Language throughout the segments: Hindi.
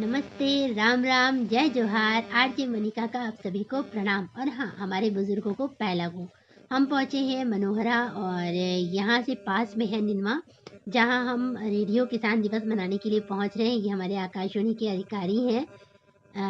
नमस्ते, राम राम, जय जोहार। आरजे मनिका का आप सभी को प्रणाम। और हाँ, हमारे बुजुर्गों को पहला गो। हम पहुँचे हैं मनोहरा और यहाँ से पास में है निनवा, जहाँ हम रेडियो किसान दिवस मनाने के लिए पहुँच रहे हैं। ये हमारे आकाशवाणी के अधिकारी हैं,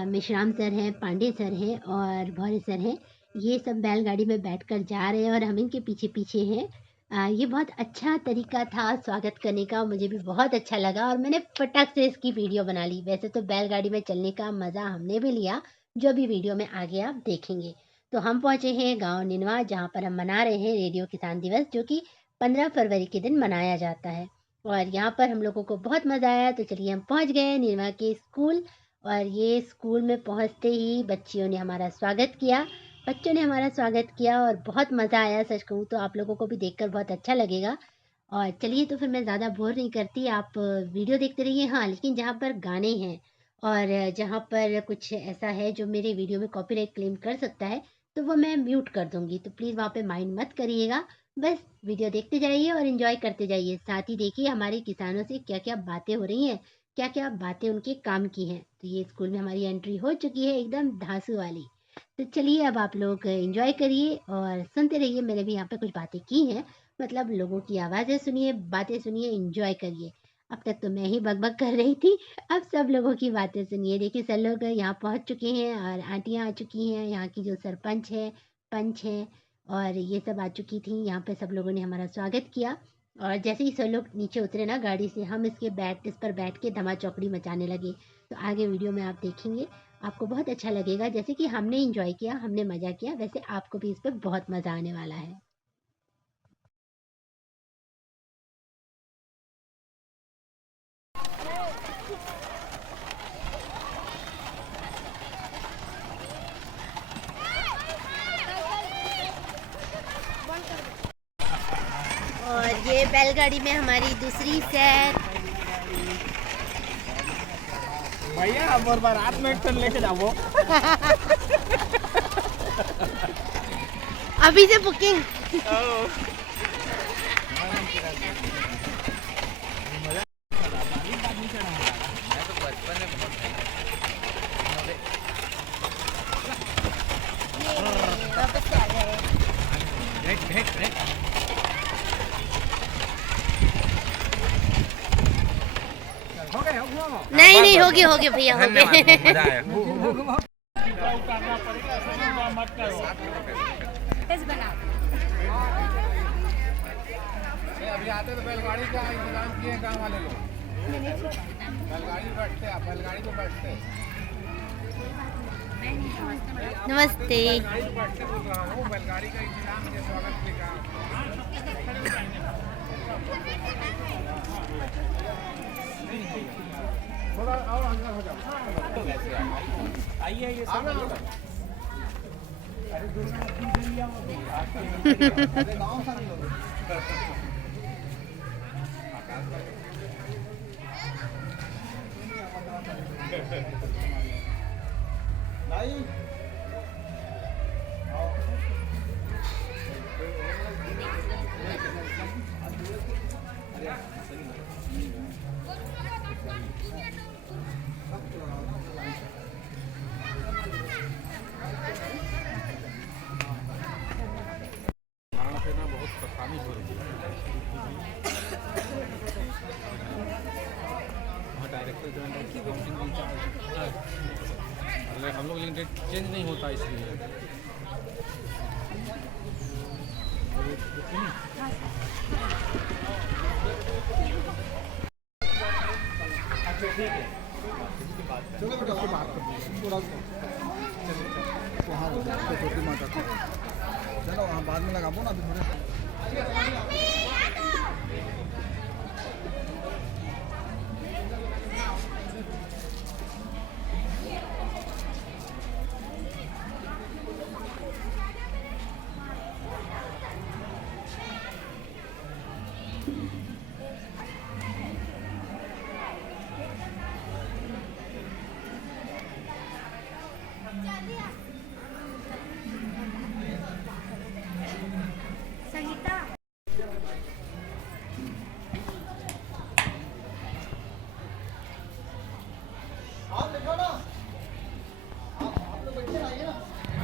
मेश्राम सर हैं, पांडे सर हैं और भौरे सर हैं। ये सब बैलगाड़ी में बैठकर जा रहे हैं और हम इनके पीछे पीछे हैं। ये बहुत अच्छा तरीका था स्वागत करने का, मुझे भी बहुत अच्छा लगा और मैंने फटक से इसकी वीडियो बना ली। वैसे तो बैलगाड़ी में चलने का मज़ा हमने भी लिया, जो भी वीडियो में आगे आप देखेंगे। तो हम पहुँचे हैं गांव निनवा, जहां पर हम मना रहे हैं रेडियो किसान दिवस, जो कि 15 फरवरी के दिन मनाया जाता है। और यहाँ पर हम लोगों को बहुत मज़ा आया। तो चलिए हम पहुँच गए निनवा के स्कूल। और ये स्कूल में पहुँचते ही बच्चियों ने हमारा स्वागत किया, बच्चों ने हमारा स्वागत किया और बहुत मज़ा आया। सच कहूँ तो आप लोगों को भी देखकर बहुत अच्छा लगेगा। और चलिए, तो फिर मैं ज़्यादा बोर नहीं करती, आप वीडियो देखते रहिए। हाँ, लेकिन जहाँ पर गाने हैं और जहाँ पर कुछ ऐसा है जो मेरे वीडियो में कॉपीराइट क्लेम कर सकता है, तो वो मैं म्यूट कर दूँगी। तो प्लीज़ वहाँ पे माइंड मत करिएगा। बस वीडियो देखते जाइए और एंजॉय करते जाइए। साथ ही देखिए हमारे किसानों से क्या-क्या बातें हो रही हैं, क्या-क्या बातें उनके काम की हैं। तो ये स्कूल में हमारी एंट्री हो चुकी है, एकदम धांसू वाली। तो चलिए, अब आप लोग एंजॉय करिए और सुनते रहिए। मैंने भी यहाँ पे कुछ बातें की हैं, मतलब लोगों की आवाज़ें सुनिए, बातें सुनिए, एंजॉय करिए। अब तक तो मैं ही बकबक कर रही थी, अब सब लोगों की बातें सुनिए। देखिए, सब लोग यहाँ पहुँच चुके हैं और आंटियाँ आ चुकी हैं, यहाँ की जो सरपंच है, पंच है और ये सब आ चुकी थी। यहाँ पे सब लोगों ने हमारा स्वागत किया। और जैसे ही सब लोग नीचे उतरे ना गाड़ी से, हम इस पर बैठ के धमा चौकड़ी मचाने लगे। तो आगे वीडियो में आप देखेंगे, आपको बहुत अच्छा लगेगा। जैसे कि हमने एंजॉय किया, हमने मज़ा किया, वैसे आपको भी इस पे बहुत मज़ा आने वाला है। और ये बैलगाड़ी में हमारी दूसरी सैर। भैया अब और बार रात में एक टन लेके जाओ। अभी से बुकिंग। वापस से आ गए। नहीं नहीं, हो गया भैया, हो गया। अभी आते तो बैलगाड़ी का इंतजाम किए गांव वाले लोग। बैलगाड़ी बैठते, आप बैलगाड़ी पे बैठते। नमस्ते। बैठते बोल रहा हूँ, बैलगाड़ी का इंतजाम किए स्वागत के काम। थोड़ा और अंदर हो जाओ। आइए ये सब गाँव सारे लोग नहीं बहुत परेशानी हो रही है। डायरेक्टर जो है हम लोग, लेकिन डेट चेंज नहीं होता इसलिए। चलो बेटा उसको बात कर थोड़ा वहाँ छोटी माता चलो वहाँ बाद में लगाबो ना अभी थोड़े।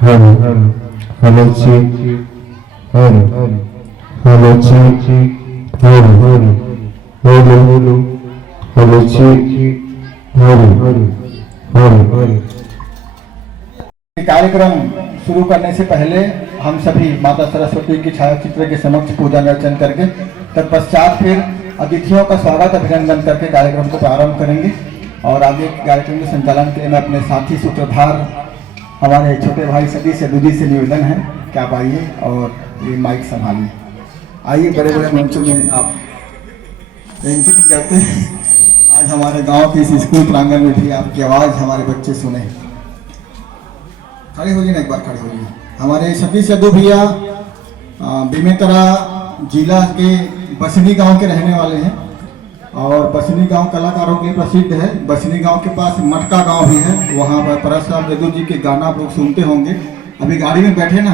Hello hello check hello hello check hello hello hello check hello hello. कार्यक्रम शुरू करने से पहले हम सभी माता सरस्वती की छायाचित्र के समक्ष पूजा अर्चन करके तत्पश्चात फिर अतिथियों का स्वागत अभिनंदन करके कार्यक्रम को प्रारंभ करेंगे। और आगे कार्यक्रम के संचालन के लिए मैं अपने साथी सूत्रधार हमारे छोटे भाई सतीश यदुजी से निवेदन है कि आप आइए और ये माइक संभालिए। आइए बड़े बड़े मंचों में आप एंट्री करते हैं। आज हमारे गांव के इस स्कूल प्रांगण में भी आपकी आवाज़ हमारे बच्चे सुने। खड़े होइए ना, एक बार खड़े होइए। हमारे सतीश यदु भैया बेमेतरा जिला के बसनी गांव के रहने वाले हैं और बसनी गांव कलाकारों के लिए प्रसिद्ध है। बसनी गांव के पास मटका गांव भी है, वहां पर परशुराम यदु जी के गाना आप लोग सुनते होंगे। अभी गाड़ी में बैठे ना।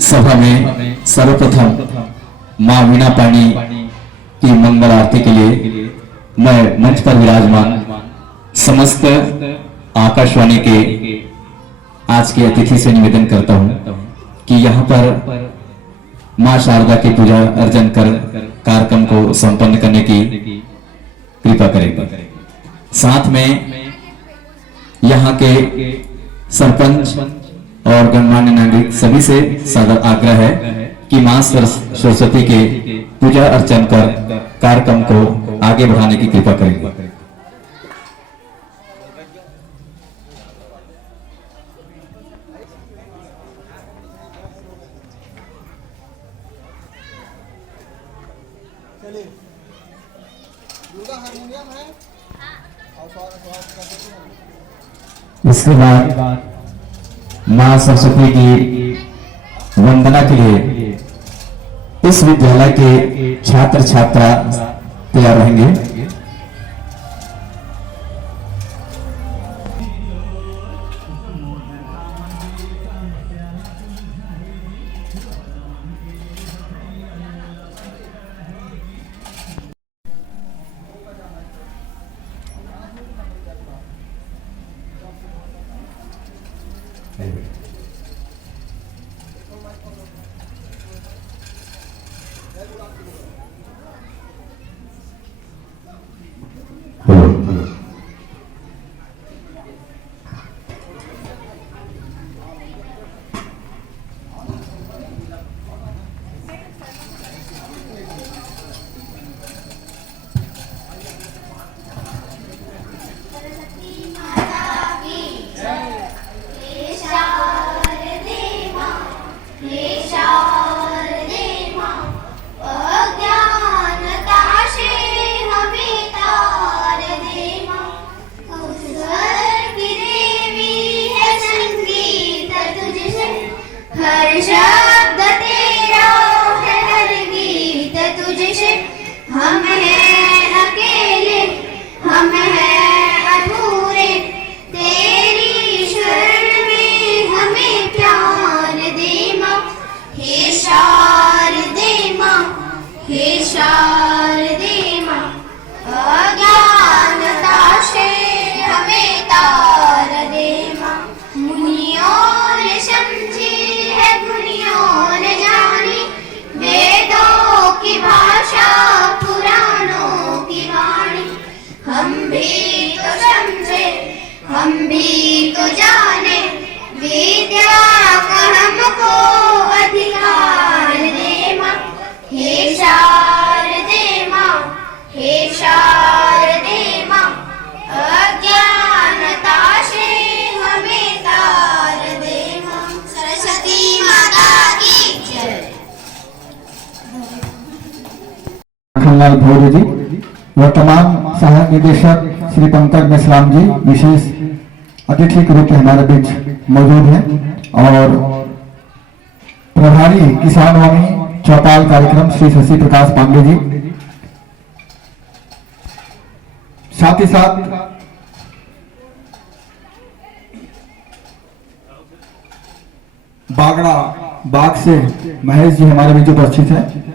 सभा में सर्वप्रथम मां वीणा पानी की मंगल आरती के लिए मैं मंच पर विराजमान समस्त आकाशवाणी के आज के अतिथि से निवेदन करता हूं कि यहाँ पर मां शारदा की पूजा अर्चन कर कार्यक्रम को संपन्न करने की कृपा करें। साथ में यहाँ के सरपंच और गणमान्य नागरिक सभी से सादर आग्रह है कि मां सरस्वती के पूजा अर्चन कर कार्यक्रम को आगे बढ़ाने की कृपा करें। इसके बाद मां सरस्वती की वंदना के लिए इस विद्यालय के छात्र छात्रा तैयार रहेंगे। भोरे जी, वर्तमान सहायक निदेशक श्री पंकज मिश्राम जी विशेष अतिथि के रूप में हमारे बीच मौजूद हैं और प्रभारी किसान वाणी चौपाल कार्यक्रम श्री शशि प्रकाश पांडे जी, साथ ही साथ बागड़ा बाग से महेश जी हमारे बीच उपस्थित है।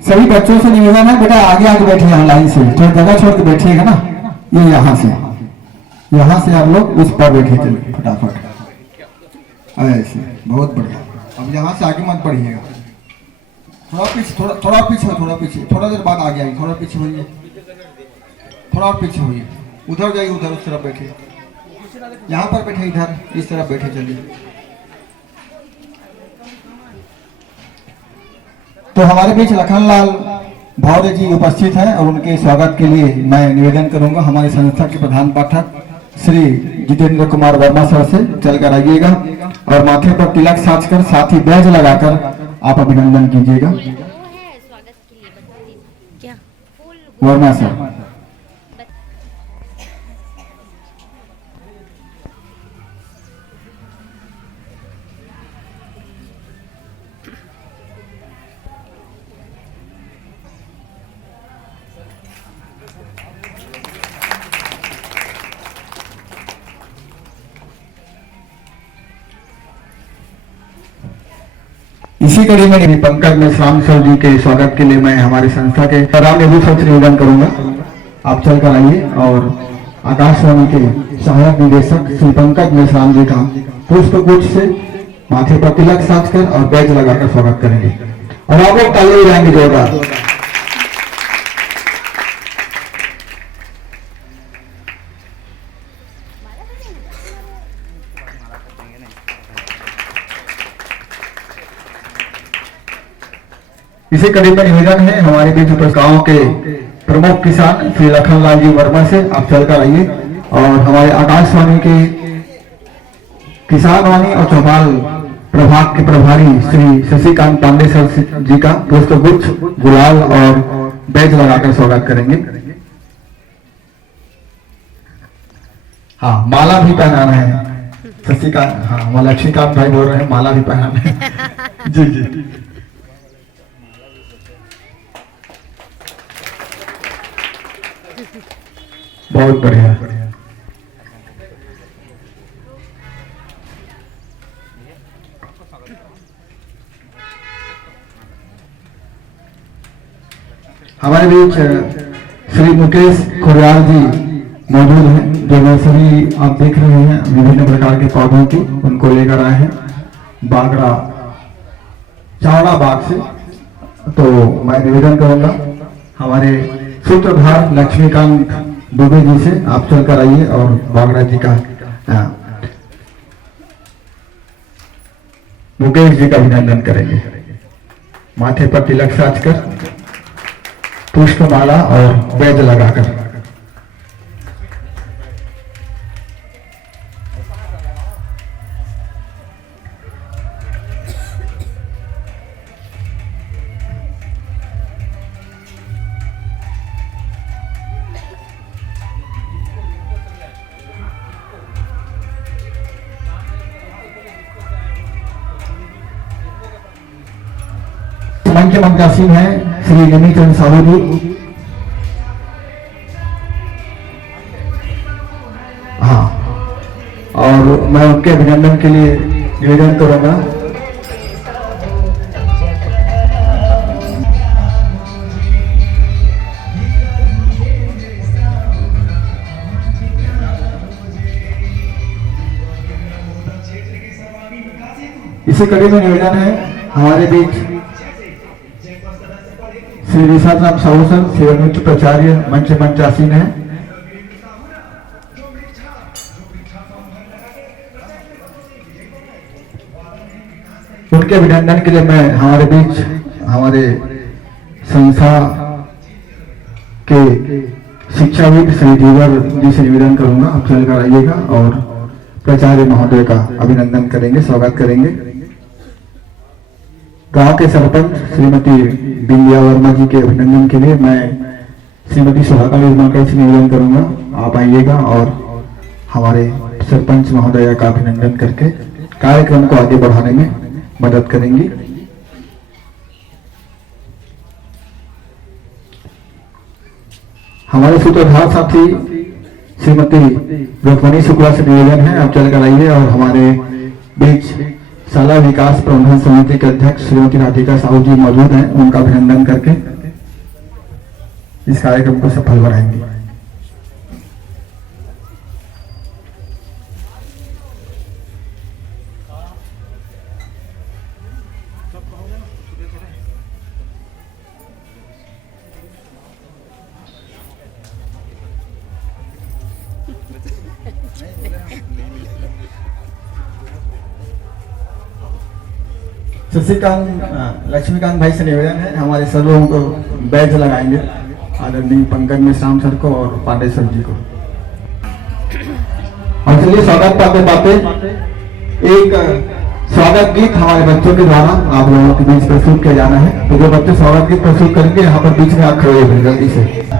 सभी बच्चों से निवेदन है बेटा आगे आगे बैठे यहाँ लाइन से, थोड़ी जगह छोड़ के बैठिएगा ना, ये यहाँ से यहाँ से आप लोग उस पर बैठे चलिए फटाफट, ऐसे, बहुत बढ़िया। अब यहाँ से आगे मत बढ़िएगा, थोड़ा पीछे, थोड़ा पीछे, थोड़ा देर बाद आगे आइए, थोड़ा पीछे होइए, थोड़ा और पीछे होइए, उधर जाइए, उधर उस तरफ बैठे, यहाँ पर बैठे, इधर इस तरफ बैठे चलिए। तो हमारे बीच लखनलाल भौर्य जी उपस्थित हैं और उनके स्वागत के लिए मैं निवेदन करूंगा हमारी संस्था के प्रधान पाठक श्री जितेंद्र कुमार वर्मा सर से चलकर आइएगा और माथे पर तिलक साजकर साथ ही बैज लगाकर आप अभिनंदन कीजिएगा। वर्मा सर। इसी कड़ी में पंकज मेश्राम सर जी के स्वागत के लिए मैं हमारी संस्था के राम नेहरू सर से निवेदन करूंगा, आप चलकर आइए और आकाशवाणी के सहायक निदेशक श्री पंकज मेश्राम जी का पुष्प गुच्छ से माथे पर तिलक साजकर और बैज लगाकर स्वागत करेंगे और आप लोग ताली बजाएंगे जोरदार। इसी कड़ी में निवेदन है हमारे बीच गांव के प्रमुख किसान श्री लखनलाल जी वर्मा से आप चलकर आइए और हमारे आकाशवाणी के किसान वाणी और चौपाल प्रभाग के प्रभारी श्री शशिकांत पांडे सर जी का पुष्प गुच्छ, गुलाल और बैज लगाकर स्वागत करेंगे। हाँ, माला भी पहनाना है शशिकांत, हाँ लक्ष्मीकांत भाई बोल रहे हैं माला भी पहनाना है। जी जी बहुत बढ़िया। हमारे बीच श्री मुकेश खुरियार जी मौजूद हैं, जो नर्सरी आप देख रहे हैं विभिन्न प्रकार के पौधों की, उनको लेकर आए हैं बागड़ा चावड़ा बाग से। तो मैं निवेदन करूंगा हमारे सूत्रधार लक्ष्मीकांत दुबे जी से आप चलकर आइए और बागड़ा जी का मुकेश जी का अभिनंदन करेंगे, माथे पर तिलक साजकर पुष्पमाला और बैज लगाकर। मंच मंचासीन है श्री नमीचंद साहू जी। हाँ, और मैं उनके अभिनंदन के लिए निवेदन करूंगा इसी कड़ी में निवेदन है हमारे बीच श्री विशाल राम साहू सर सेवानिवृत्त प्राचार्य मंच मंचासीन है। उनके अभिनंदन के लिए मैं हमारे बीच हमारे संस्था के शिक्षाविद श्री दीवर जी से निवेदन करूंगा, आप चलकर आइएगा और प्राचार्य महोदय का अभिनंदन करेंगे, स्वागत करेंगे। गांव के सरपंच श्रीमती बिंदिया वर्मा जी के अभिनंदन के लिए मैं श्रीमती सुहागा निर्माकर से निवेदन करूंगा, आप आइएगा और हमारे सरपंच महोदया का अभिनंदन करके कार्यक्रम को आगे बढ़ाने में मदद करेंगी। हमारे सूत्रधार साथी श्रीमती रुक्मणी शुक्ला से निवेदन है, आप चलकर आइए और हमारे बीच शाला विकास प्रबंधन समिति के अध्यक्ष श्रीमती राधिका साहू जी मौजूद हैं, उनका अभिनंदन करके इस कार्यक्रम को सफल बनाएंगे। शशिकांत लक्ष्मीकांत भाई से निवेदन है हमारे सब लोगों को बैच लगाएंगे, आदरणीय पंकज मिश्राम सर को और पांडे सर जी को। और चलिए स्वागत पाते पाते एक स्वागत गीत हमारे बच्चों के द्वारा आप लोगों के बीच प्रस्तुत किया जाना है। तो जो बच्चे स्वागत गीत प्रस्तुत करेंगे यहाँ पर बीच में आप खड़े हो जल्दी से।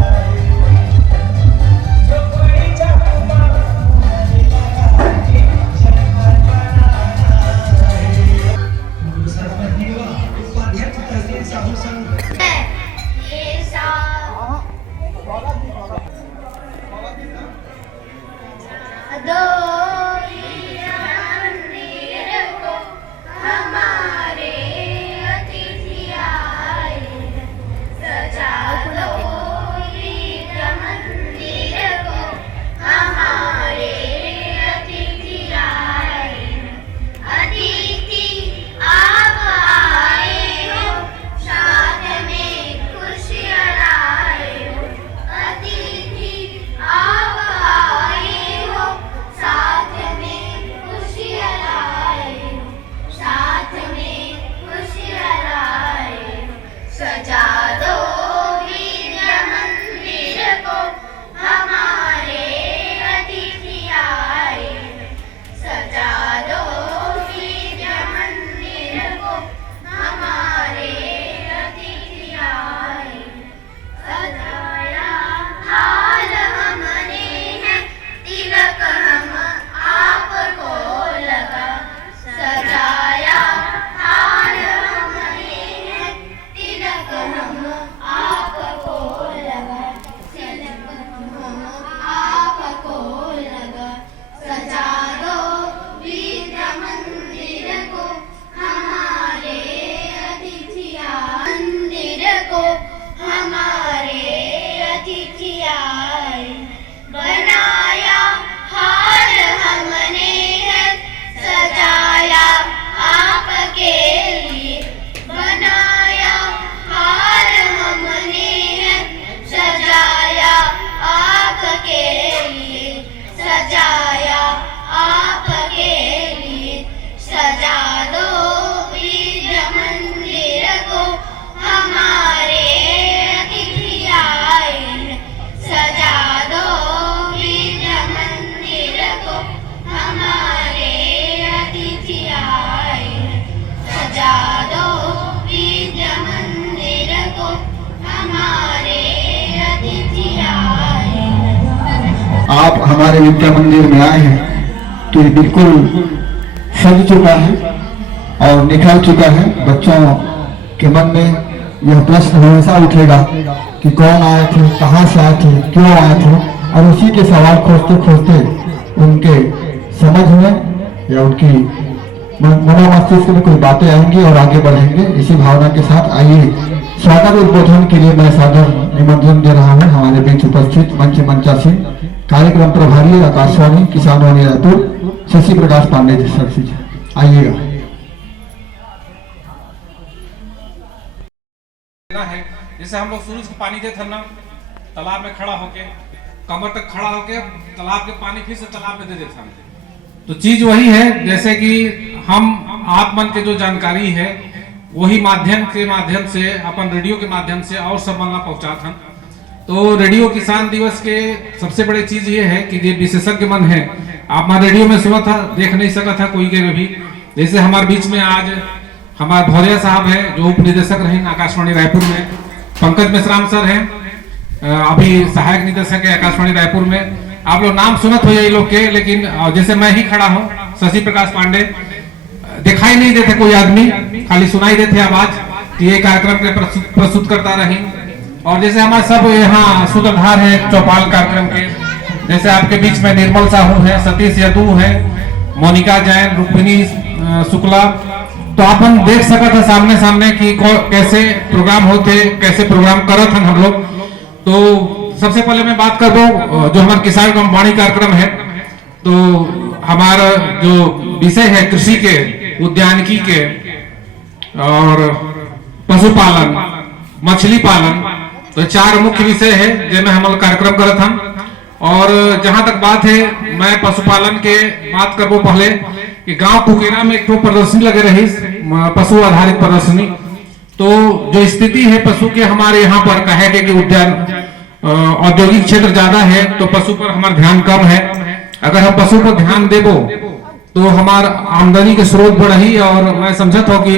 आप हमारे विद्या मंदिर में आए हैं तो ये बिल्कुल सज चुका है और निखर चुका है। बच्चों के मन में यह प्रश्न हमेशा उठेगा कि कौन आए थे, कहाँ से आए थे, क्यों आए थे, और उसी के सवाल खोजते खोजते उनके समझ में या उनकी मनोमस्तिष्क में कोई बातें आएंगी और आगे बढ़ेंगे। इसी भावना के साथ आइए स्वागत उद्बोधन के लिए मैं सादर निमंत्रण दे रहा हूँ हमारे बीच उपस्थित मंचासीन कार्यक्रम प्रभारी आकाशवाणी किसानवाणी रायपुर शशि प्रकाश पांडे जी सर से आइएगा। है जैसे हम लोग सूरज को पानी देते ना तालाब में खड़ा होके कमर तक खड़ा होके तालाब के पानी फिर से तालाब में दे देते हम। तो चीज वही है जैसे कि हम आत्मन के जो जानकारी है वही माध्यम से अपन रेडियो के माध्यम से और सब मन पहुंचाते हैं। तो रेडियो किसान दिवस के सबसे बड़ी चीज ये है कि ये विशेषज्ञ मन है आप रेडियो में सुना था, देख नहीं सका था कोई के भी। जैसे हमारे बीच में आज हमारे भौरिया साहब है जो उप निदेशक रहे आकाशवाणी रायपुर में, पंकज मिश्राम सर हैं अभी सहायक निदेशक है आकाशवाणी रायपुर में। आप लोग नाम सुनत हो ये लोग के, लेकिन जैसे मैं ही खड़ा हूँ शशि प्रकाश पांडे, दिखाई नहीं देते कोई आदमी, खाली सुनाई देते आवाज कि ये कार्यक्रम के प्रस्तुत करता रही। और जैसे हमारे सब यहाँ सूत्रधार है चौपाल कार्यक्रम के, जैसे आपके बीच में निर्मल साहू है, सतीश यदू है, मोनिका जैन, रुक्मिणी शुक्ला। तो अपन देख सकते थे सामने सामने कि कैसे प्रोग्राम होते, कैसे प्रोग्राम करत हैं हम लोग। तो सबसे पहले मैं बात कर दूं जो हमारा किसान वाणी कार्यक्रम है, तो हमारा जो विषय है कृषि के, उद्यानिकी के और पशुपालन, मछली पालन, तो 4 मुख्य विषय है जिनमें हम लोग कार्यक्रम करत हम। और जहां तक बात है, मैं पशुपालन के बात करबो पहले कि गांव कुकेरा में एक तो प्रदर्शनी लगे रही, पशु आधारित प्रदर्शनी। तो जो स्थिति है पशु के हमारे यहाँ पर कहे के कि उद्यान औद्योगिक क्षेत्र ज्यादा है, तो पशु पर हमारा ध्यान कम है। अगर हम पशु पर ध्यान देबो तो हमार आमदनी के स्रोत बढ़ी, और मैं समझत हूँ कि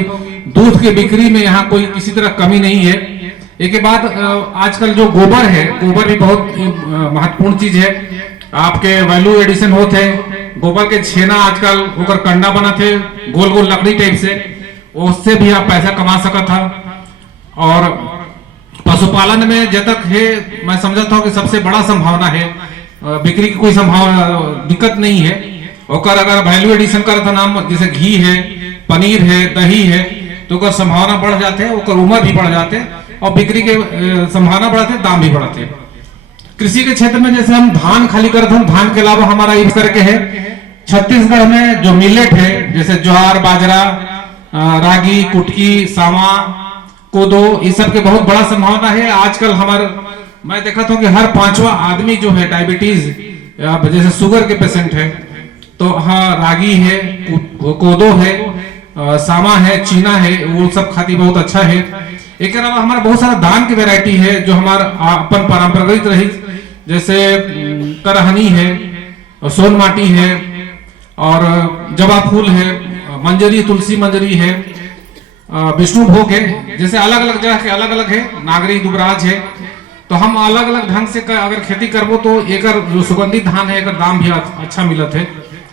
दूध के बिक्री में यहाँ कोई किसी तरह कमी नहीं है। एक बाद आजकल जो गोबर है, गोबर भी बहुत महत्वपूर्ण चीज है, आपके वैल्यू एडिशन होते हैं। गोबर के छेना आजकल होकर कंडा बना थे गोल गोल लकड़ी टाइप से, उससे भी आप पैसा कमा सकत था। और पशुपालन में जब तक है, मैं समझता हूँ कि सबसे बड़ा संभावना है, बिक्री की कोई संभावना दिक्कत नहीं है। और अगर वैल्यू एडिशन करता नाम जैसे घी है, पनीर है, दही है, तो अगर संभावना बढ़ जाते हैं, उम्र भी बढ़ जाते हैं और बिक्री के संभावना बढ़ते, दाम भी बढ़ते हैं। कृषि के क्षेत्र में जैसे हम धान खाली करते हैं, धान के अलावा हमारा इस करके है छत्तीसगढ़ में जो मिलेट है, जैसे ज्वार, बाजरा, रागी, कुटकी, सावा, कोदो, इस सब के बहुत बड़ा संभावना है। आजकल हमारे मैं देखा था कि हर 5वां आदमी जो है डायबिटीज जैसे शुगर के पेशेंट है, तो हाँ रागी है, कोदो है, सामा है, चीना है, वो सब खाती बहुत अच्छा है। एक अलावा हमारा बहुत सारा धान की वैरायटी है जो हमारा अपन परंपरागत रही, जैसे करहनी है, सोन माटी है, और जवा फूल है, मंजरी, तुलसी मंजरी है, विष्णु भोग है। जैसे अलग अलग जगह के अलग अलग है, नागरी, दुबराज है। तो हम अलग अलग ढंग से अगर खेती करबो तो एक जो सुगंधित धान है, एक दाम भी अच्छा मिलत है,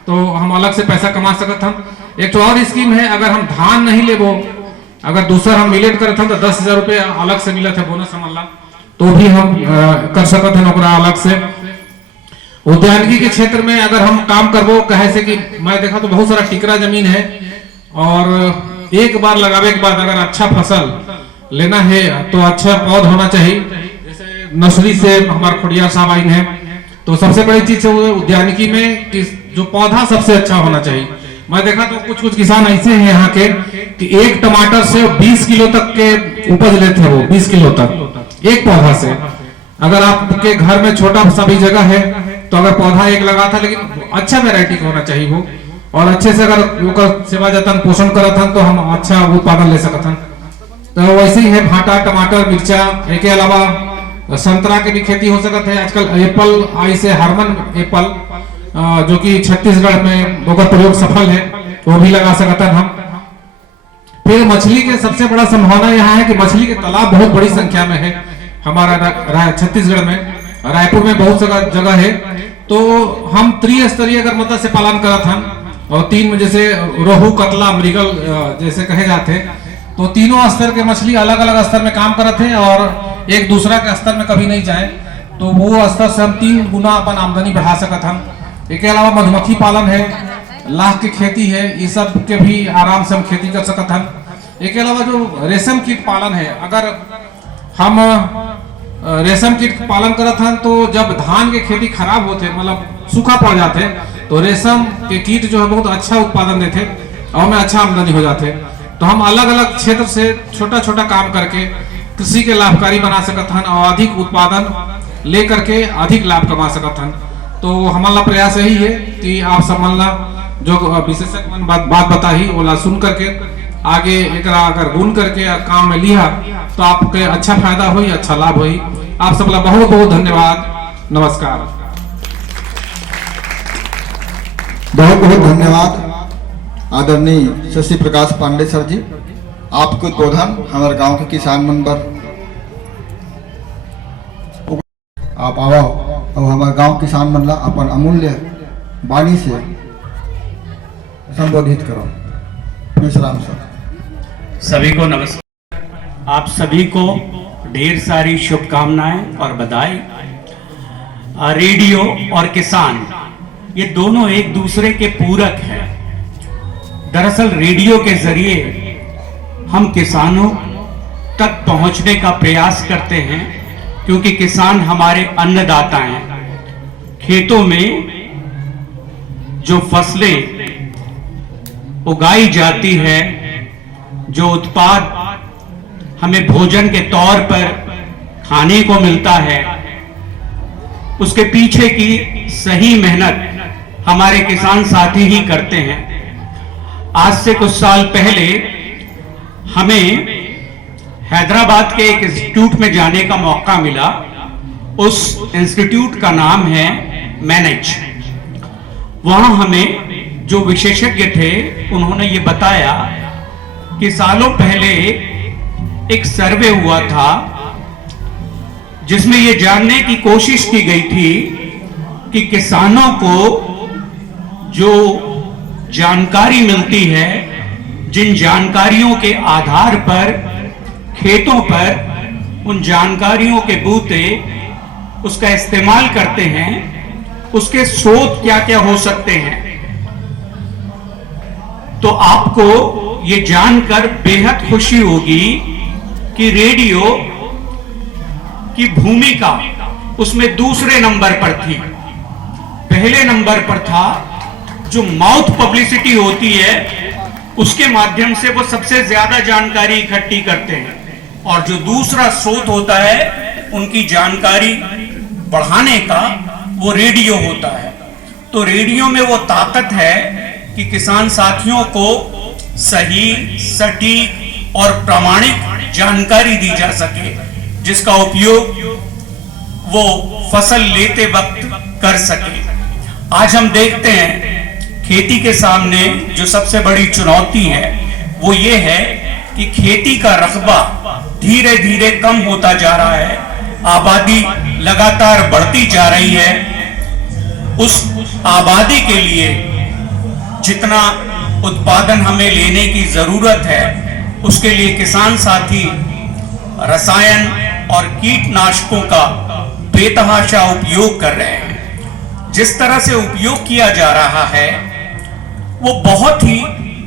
तो हम अलग से पैसा कमा सकते हम। एक तो और स्कीम है, अगर हम धान नहीं लेबो, अगर दूसरा हम मिलेट करते हैं तो 10,000 रुपये अलग से मिलत है बोनस हमला, तो भी हम कर सकते हैं ओकरा अलग से। उद्यानिकी के क्षेत्र में अगर हम काम करबो, कहे से कि मैं देखा तो बहुत सारा टिकरा जमीन है, और एक बार लगावे के बाद अगर अच्छा फसल लेना है तो अच्छा पौध होना चाहिए। जैसे नर्सरी से हमारे खोडियार साहब आई है, तो सबसे बड़ी चीज है वो उद्यानिकी में कि जो पौधा सबसे अच्छा होना चाहिए। मैं देखा तो कुछ किसान ऐसे हैं यहाँ के कि एक टमाटर से 20 किलो तक के उपज लेते हैं, वो 20 किलो तक एक पौधा से। अगर आपके घर में छोटा सा भी जगह है तो अगर पौधा एक लगा था, लेकिन अच्छा वैरायटी का होना चाहिए वो, और अच्छे से अगर सेवा जतन पोषण करत हन तो हम अच्छा उत्पादन ले सकत हन। तो वैसे ही है भाटा, टमाटर, मिर्चा, एक अलावा संतरा के भी खेती हो सकत है। आजकल एप्पल आई से हार्मन एप्पल जो कि छत्तीसगढ़ में बहुत प्रयोग सफल है, वो भी लगा सकते हैं हम। फिर मछली के सबसे बड़ा संभावना यहाँ है कि मछली के तालाब बहुत बड़ी संख्या में है हमारा छत्तीसगढ़ में, रायपुर में बहुत जगह है। तो हम त्रिस्तरीय अगर मत्स्य पालन करत हन, और 3 जैसे रोहू, कतला, मृगल जैसे कहे जाते हैं, तो तीनों स्तर के मछली अलग अलग स्तर में काम करते हैं, और एक दूसरा के स्तर में कभी नहीं जाए, तो वो स्तर से हम 3 गुना अपन आमदनी बढ़ा सकते हम। इसके अलावा मधुमक्खी पालन है, लाख की खेती है, ये सब के भी आराम से हम खेती कर सकते हैं। इसके अलावा जो रेशम कीट पालन है, अगर हम रेशम कीट पालन करते हैं तो जब धान के खेती खराब होते, मतलब सूखा पड़ जाते, तो रेशम के कीट जो है बहुत अच्छा उत्पादन देते और हमें अच्छा आमदनी हो जाते। तो हम अलग अलग क्षेत्र से छोटा छोटा काम करके कृषि के लाभकारी बना सकते हैं और अधिक उत्पादन ले करके अधिक लाभ कमा सकते हैं। तो हमारा प्रयास यही है कि आप सब मल्ला जो विशेषज्ञ बात बताई वो सुन करके आगे एक अगर गुण करके काम में लिया तो आपके अच्छा फायदा हुई, अच्छा लाभ हुई। आप सबला बहुत बहुत धन्यवाद, नमस्कार। बहुत बहुत धन्यवाद आदरणीय शशि प्रकाश पांडे सर जी, आपको उद्बोधन हमारे गांव के किसान मन पर आप आओ और हमारे गांव किसान मन ला अपन अमूल्य वाणी से संबोधित करो। विश्राम सर। सभी को नमस्कार। आप सभी को ढेर सारी शुभकामनाएं और बधाई। रेडियो और किसान ये दोनों एक दूसरे के पूरक हैं। दरअसल रेडियो के जरिए हम किसानों तक पहुंचने का प्रयास करते हैं, क्योंकि किसान हमारे अन्नदाता हैं। खेतों में जो फसलें उगाई जाती है, जो उत्पाद हमें भोजन के तौर पर खाने को मिलता है, उसके पीछे की सही मेहनत हमारे किसान साथी ही करते हैं। आज से कुछ साल पहले हमें हैदराबाद के एक इंस्टीट्यूट में जाने का मौका मिला। उस इंस्टीट्यूट का नाम है मैनेज। वहां हमें जो विशेषज्ञ थे उन्होंने ये बताया कि सालों पहले एक सर्वे हुआ था जिसमें ये जानने की कोशिश की गई थी कि किसानों को जो जानकारी मिलती है, जिन जानकारियों के आधार पर खेतों पर उन जानकारियों के बूते उसका इस्तेमाल करते हैं, उसके स्रोत क्या क्या हो सकते हैं। तो आपको ये जानकर बेहद खुशी होगी कि रेडियो की भूमिका उसमें दूसरे नंबर पर थी। पहले नंबर पर था जो माउथ पब्लिसिटी होती है, उसके माध्यम से वो सबसे ज्यादा जानकारी इकट्ठी करते हैं, और जो दूसरा स्रोत होता है उनकी जानकारी बढ़ाने का, वो रेडियो होता है। तो रेडियो में वो ताकत है कि किसान साथियों को सही, सटीक और प्रामाणिक जानकारी दी जा सके, जिसका उपयोग वो फसल लेते वक्त कर सके। आज हम देखते हैं खेती के सामने जो सबसे बड़ी चुनौती है वो ये है कि खेती का रकबा धीरे धीरे कम होता जा रहा है, आबादी लगातार बढ़ती जा रही है। उस आबादी के लिए जितना उत्पादन हमें लेने की जरूरत है, उसके लिए किसान साथी रसायन और कीटनाशकों का बेतहाशा उपयोग कर रहे हैं। जिस तरह से उपयोग किया जा रहा है वो बहुत ही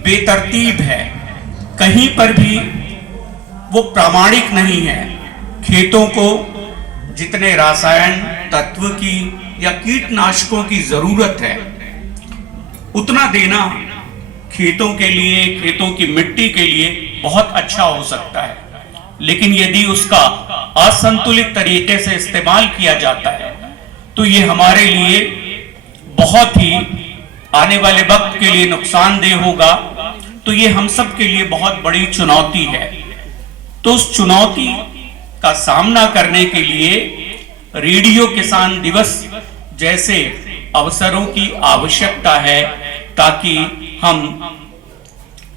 बेतरतीब है, कहीं पर भी वो प्रामाणिक नहीं है। खेतों को जितने रसायन तत्व की या कीटनाशकों की जरूरत है उतना देना खेतों के लिए, खेतों की मिट्टी के लिए बहुत अच्छा हो सकता है, लेकिन यदि उसका असंतुलित तरीके से इस्तेमाल किया जाता है तो ये हमारे लिए बहुत ही आने वाले वक्त के लिए नुकसानदेह होगा। तो ये हम सब के लिए बहुत बड़ी चुनौती है। तो उस चुनौती का सामना करने के लिए रेडियो किसान दिवस जैसे अवसरों की आवश्यकता है, ताकि हम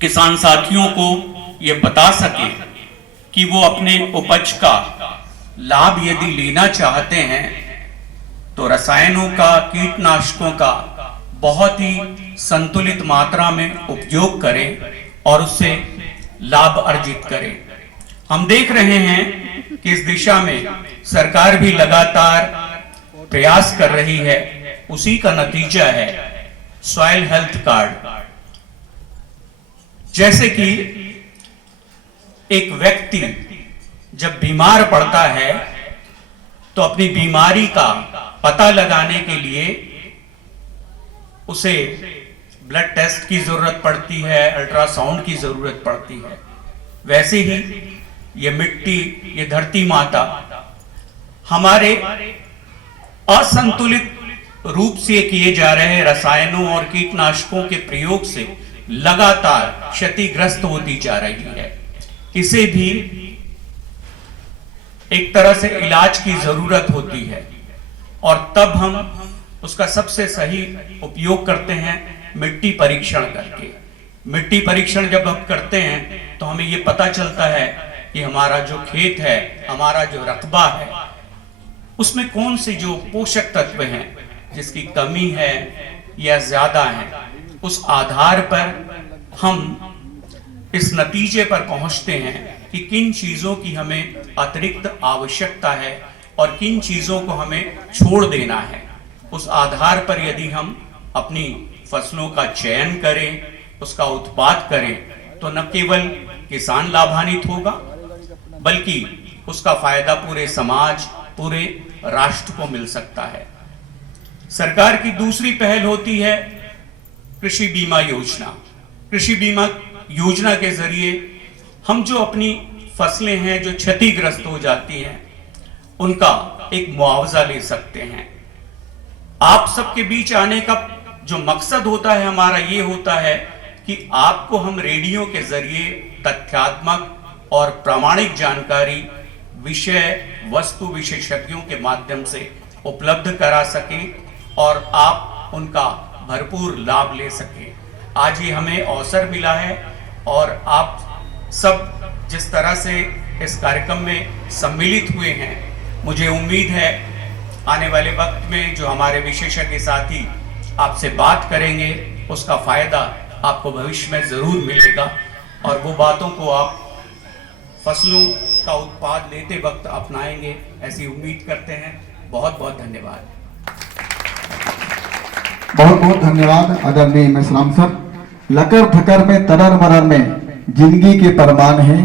किसान साथियों को ये बता सके कि वो अपने उपज का लाभ यदि लेना चाहते हैं तो रसायनों का, कीटनाशकों का बहुत ही संतुलित मात्रा में उपयोग करें और उससे लाभ अर्जित करें। हम देख रहे हैं कि इस दिशा में सरकार भी लगातार प्रयास कर रही है। उसी का नतीजा है सॉइल हेल्थ कार्ड। जैसे कि एक व्यक्ति जब बीमार पड़ता है तो अपनी बीमारी का पता लगाने के लिए उसे ब्लड टेस्ट की जरूरत पड़ती है, अल्ट्रासाउंड की जरूरत पड़ती है। वैसे ही ये मिट्टी, ये धरती माता हमारे असंतुलित रूप से किए जा रहे रसायनों और कीटनाशकों के प्रयोग से लगातार क्षतिग्रस्त होती जा रही है। इसे भी एक तरह से इलाज की जरूरत होती है, और तब हम उसका सबसे सही उपयोग करते हैं मिट्टी परीक्षण करके। मिट्टी परीक्षण जब हम करते हैं तो हमें ये पता चलता है कि हमारा जो खेत है, हमारा जो रकबा है, उसमें कौन से जो पोषक तत्व हैं जिसकी कमी है या ज्यादा है। उस आधार पर हम इस नतीजे पर पहुंचते हैं कि किन चीजों की हमें अतिरिक्त आवश्यकता है और किन चीजों को हमें छोड़ देना है। उस आधार पर यदि हम अपनी फसलों का चयन करें, उसका उत्पाद करें, तो न केवल किसान लाभान्वित होगा बल्कि उसका फायदा पूरे समाज, पूरे राष्ट्र को मिल सकता है। सरकार की दूसरी पहल होती है कृषि बीमा योजना। कृषि बीमा योजना के जरिए हम जो अपनी फसलें हैं जो क्षतिग्रस्त हो जाती हैं उनका एक मुआवजा ले सकते हैं। आप सबके बीच आने का जो मकसद होता है हमारा ये होता है कि आपको हम रेडियो के जरिए तथ्यात्मक और प्रामाणिक जानकारी विषय वस्तु विशेषज्ञों के माध्यम से उपलब्ध करा सकें और आप उनका भरपूर लाभ ले सकें। आज ही हमें अवसर मिला है और आप सब जिस तरह से इस कार्यक्रम में सम्मिलित हुए हैं, मुझे उम्मीद है आने वाले वक्त में जो हमारे विशेषज्ञ साथी आपसे बात करेंगे उसका फायदा आपको भविष्य में जरूर मिलेगा और वो बातों को आप फसलों का उत्पाद लेते वक्त अपनाएंगे, ऐसी उम्मीद करते हैं। बहुत बहुत धन्यवाद। बहुत बहुत धन्यवाद आदरणीय मेश्राम सर। लकर थकर में तरर मरर में जिंदगी के परमान है,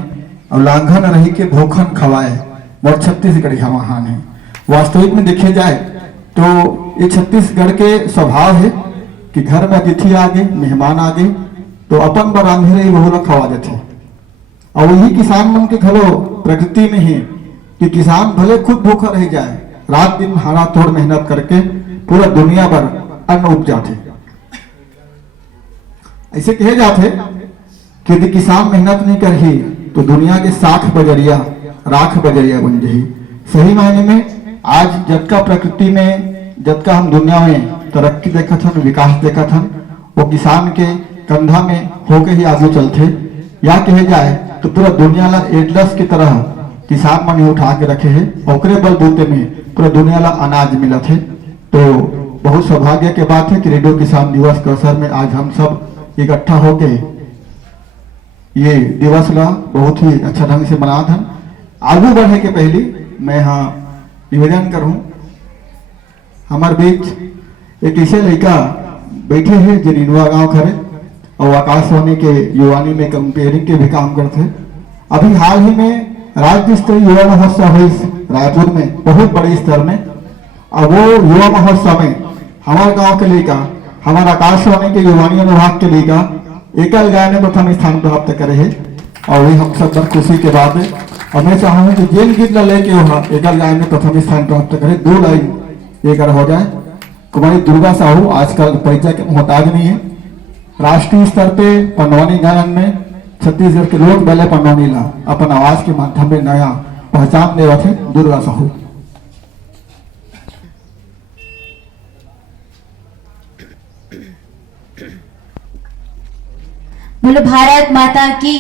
उल्लंघन रही के भूखन खवाए और छत्तीसगढ़ महान है। वास्तविक में देखे जाए तो ये छत्तीसगढ़ के स्वभाव है कि घर में अतिथि आ गए, मेहमान आ गए तो अपन बर रांधे रही वह लोग खवा देते। और वही किसान मन के घलो प्रकृति में है कि किसान भले खुद भूखा रह जाए, रात दिन हाड़ा तोड़ मेहनत करके पूरा दुनिया भर अन्न उपजाते। ऐसे कहे जाते कि यदि किसान मेहनत नहीं करही तो दुनिया के साख बजरिया राख बजरिया बन जाही। सही मायने में आज जबका प्रकृति में जबका हम दुनिया में तरक्की देखा था, विकास देखा था, वो किसान के कंधा में होके ही आगे चलते। या कहे जाए तो पूरा दुनिया ला एडलस की तरह किसान मन उठा के रखे है, ओकरे बलबूते में पूरा दुनिया ला अनाज मिला थे। तो बहुत सौभाग्य के बात है कि रेडियो किसान दिवस के अवसर में आज हम सब इकट्ठा होके ये दिवस ला बहुत ही अच्छा ढंग से मना था। आगे बढ़े के पहले मैं यहाँ निवेदन करूं, हमारे बीच एक ऐसे लड़का बैठे हैं जो निनुआ गांव खड़े और आकाशवाणी के युवानी में कंपेयरिंग के भी काम करते। अभी हाल ही में राज्य स्तरीय युवा महोत्सव हुई रायपुर में बहुत बड़े स्तर में, और वो युवा महोत्सव में हमारे गांव के लड़का, हमारे आकाशवाणी के युवानी अनुभाग के लड़का एकल गाय ने प्रथम स्थान प्राप्त करे है। और वही हम सब बड़ खुशी के बाद है और मैं चाहूंगा कि जेल गीत लेके वहाँ एकल गाय में प्रथम स्थान प्राप्त करे। 2 लाइन एक हो जाए। कुमारी दुर्गा साहू आजकल परिचय के मोहताज नहीं है। राष्ट्रीय स्तर पे पंडवानी गायन में छत्तीसगढ़ के लोग पहले पंडवानी ला अपन आवाज के माध्यम में नया पहचान दे रहे थे। दुर्गा साहू। बोलो भारत माता की।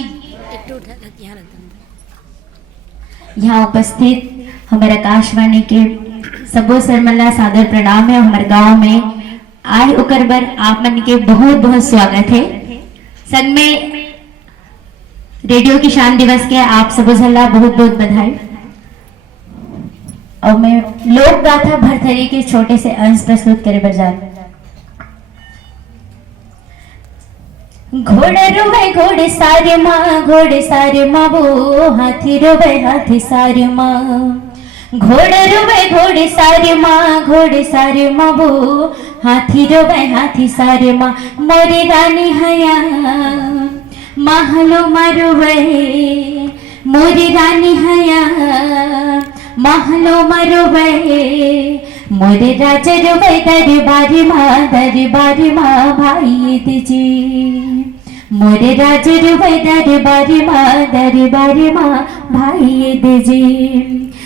यहाँ उपस्थित हमारे आकाशवाणी के सबो सरमल्ला सादर प्रणाम है। हमारे गांव में आए ओकर बर आप मन के बहुत बहुत स्वागत है। संग में रेडियो किसान दिवस के आप सबो सल्ला बहुत बहुत बधाई। और मैं लोक गाथा भरथरी के छोटे से अंश प्रस्तुत करे बर जा। घोड़े रोवे घोड़े सारे माँ वो हाथी रोवे हाथी सारे माँ। घोड़े रोवे घोड़े सारे माँ वो हाथी रोवे हाथी सारे माँ। मोरी रानी हया महलो मारोवे, मोरी रानी हया महलो मारोवे। मोरे राजा रोवे दरबारी माँ भाई दीजी। मोरे राजा रोवे दरबारी माँ भाई दीजी।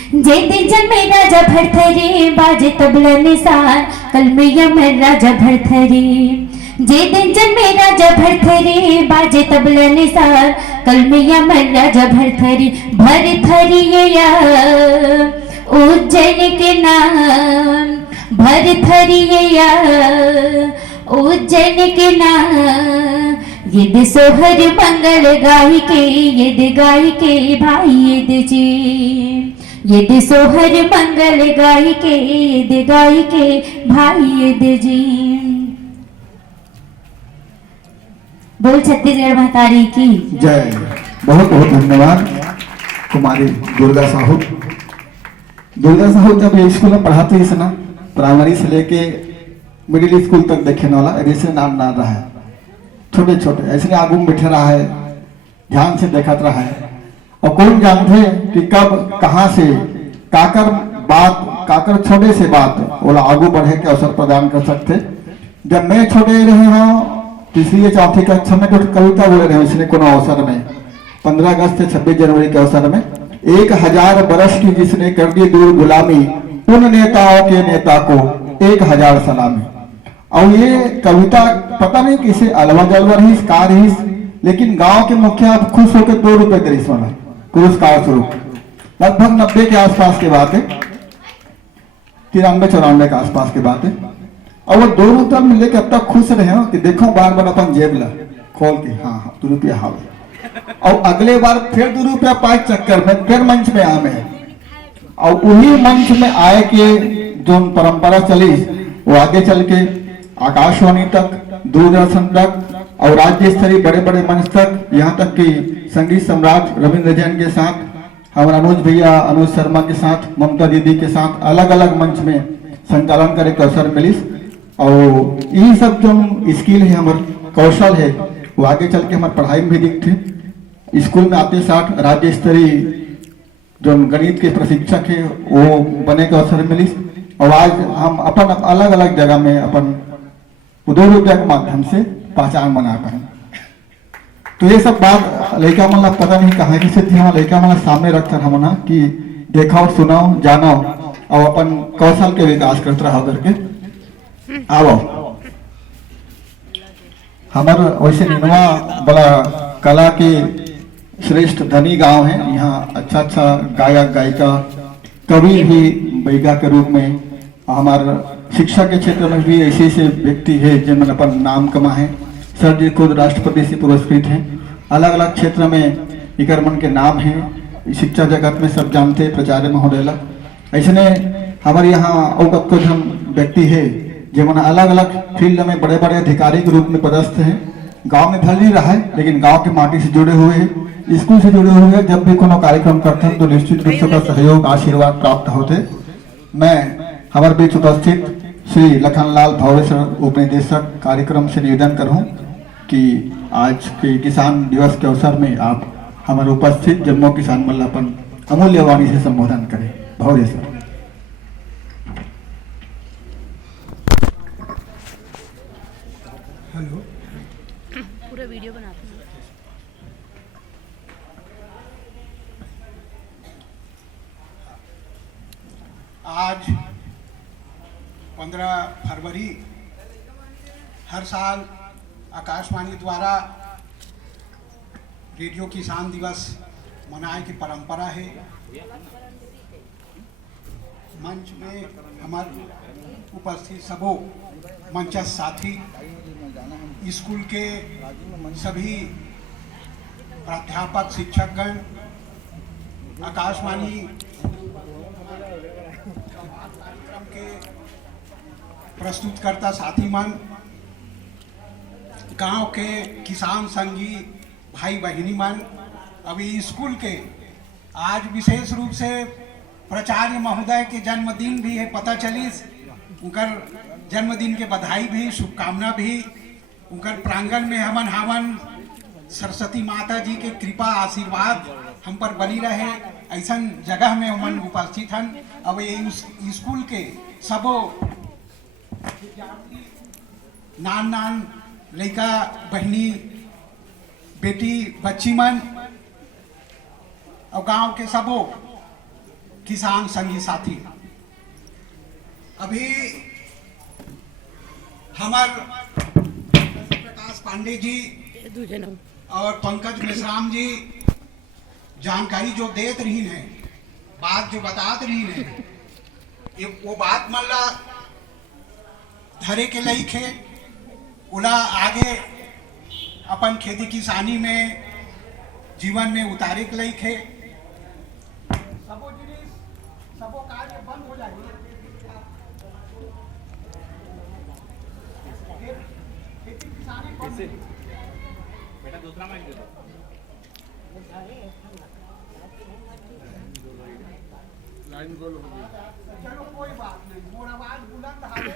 जे दिन जन्मे राजा भरथरी बाजे तबला निसार, कल में यमन राजा भरथरी। जे दिन जन्मे राजा भरथरी बाजे तबला निसार, कल में यमन राजा भरथरी। भरथरी या उज्जैन के नाम, भरथरी या उज्जैन के नाम। यदि सोहर मंगल गाय के, यदि गाय के भाई यदि जी। यदि सोहर मंगल गाय के, यदि गाय के भाई यदि जी। बोल छत्तीसगढ़ महतारी की जय। बहुत बहुत धन्यवाद कुमारी दुर्गा साहू। दुर्गा साहू जब ये स्कूल में पढ़ाते हैं ना, प्राइमरी से लेके मिडिल स्कूल तक देखे वाला ऐसे नाम ना रहा है। छोटे छोटे ऐसे आगू में बैठे रहा है, ध्यान से देखा रहा है। और कौन जानते कि कब कहां से काकर बात काकर छोटे से बात बोला आगू बढ़े के अवसर प्रदान कर सकते। जब मैं छोटे रहे हूँ तीसरी चौथी कक्षा में तो कविता बोले रहे इसने कोनो अवसर में 15 अगस्त से 26 जनवरी के अवसर में 1000 बरस की जिसने कर दी दूर गुलामी उन नेताओं के नेता को 1000 सलामी। और ये कविता पता नहीं किसे अलवा जलवा रही का रही, लेकिन गांव के मुखिया खुश होकर 2 रुपए दे रही पुरस्कार स्वरूप। लगभग 90 के आसपास की बात है, 93-94 के आसपास की बात है। और वो 2 रुपया में लेके अब तक खुश रहे हो कि देखो बार बार अपन जेब ला खोल के हाँ 2 रुपया हावे। और अगले बार फिर 2 रुपया पाए चक्कर में फिर मंच में आए में, और उन्हीं मंच में आए के जो परंपरा चली वो आगे चल के आकाशवाणी तक, दूरदर्शन तक और राज्य स्तरीय बड़े बड़े मंच तक, यहाँ तक कि संगीत सम्राट रविंद्र जैन के साथ, हमारे अनुज भैया अनुज शर्मा के साथ, ममता दीदी के साथ अलग अलग मंच में संचालन करे के अवसर मिली। और ये सब जो स्किल है हमारे कौशल है वो आगे चल के हमारे पढ़ाई में भी दिखते। स्कूल में आते साथ राज्य स्तरीय जो गणित के प्रशिक्षक है वो बने के अवसर मिली। और आज हम अपन अलग अलग जगह में अपन 2 रुपया के माध्यम से पहचान बना पाए। तो ये सब बात लड़का मतलब पता नहीं कहाँ की सिद्धि हम लड़का मतलब सामने रखकर हम ना कि देखाओ सुनाओ जानो और अपन कौशल के विकास करते रहो करके आओ। हमारे वैसे निनवा बड़ा कला के श्रेष्ठ धनी गांव है। यहाँ अच्छा अच्छा गायक गायिका कवि भी बैगा के रूप में, हमारे शिक्षा के क्षेत्र में भी ऐसे ऐसे व्यक्ति है जिनमें अपन नाम कमा है। सर जी खुद राष्ट्रपति से पुरस्कृत हैं। अलग अलग क्षेत्र में इकर मन के नाम है, शिक्षा जगत में सब जानते हैं, प्राचार्य महोदय। ऐसे हमारे यहाँ और कुछ हम व्यक्ति है जिन्होंने अलग अलग फील्ड में बड़े बड़े अधिकारी के रूप में पदस्थ हैं। गांव में भल नहीं रहा है लेकिन गांव के माटी से जुड़े हुए हैं, स्कूल से जुड़े हुए हैं। जब भी कोनो कार्यक्रम करते हैं तो निश्चित रूप से सहयोग आशीर्वाद प्राप्त होते। मैं हमारे बीच उपस्थित श्री लखनलाल भौवेश्वर उपनिदेशक कार्यक्रम से निवेदन करूं कि आज के किसान दिवस के अवसर में आप हमारे उपस्थित जम्मू किसान मल्लापन अमूल्य वाणी से संबोधन करें। भौवेश्वर। हेलो, पूरा वीडियो बनाते हैं। आज 15 फरवरी हर साल आकाशवाणी द्वारा रेडियो किसान दिवस मनाए की परंपरा है। मंच में हमारे उपस्थित सबों मंचस्थ साथी, स्कूल के सभी प्राध्यापक शिक्षकगण, आकाशवाणी कार्यक्रम के प्रस्तुतकर्ता साथी मन, गांव के किसान संगी भाई बहिनी मन, अभी स्कूल के आज विशेष रूप से प्राचार्य महोदय के जन्मदिन भी है, पता चलिस उनकर जन्मदिन के बधाई भी, शुभकामना भी। उनकर प्रांगण में हमन सरस्वती माता जी के कृपा आशीर्वाद हम पर बनी रहे, ऐसा जगह में हमन उपस्थित हन। अब ये स्कूल के सबो विद्यार्थी, नान नान लड़का बहनी बेटी बच्ची मन और गांव के सबो किसान संगी साथी। अभी हमार प्रकाश पांडे जी और पंकज मेश्राम जी जानकारी जो देत रही है, बात जो बतात रही है, ये वो बात मल्ला धरे के लायक है। उला आगे अपन खेती किसानी में जीवन में उतारे के लायक है। सबो जिनिस सबो कार्य बंद हो जाएगी। खेती किसानी बंद बेटा दूसरा माइक दे दो। लाइन गोल हो गई। चलो कोई बात नहीं, मोर आवाज बुलंद हावे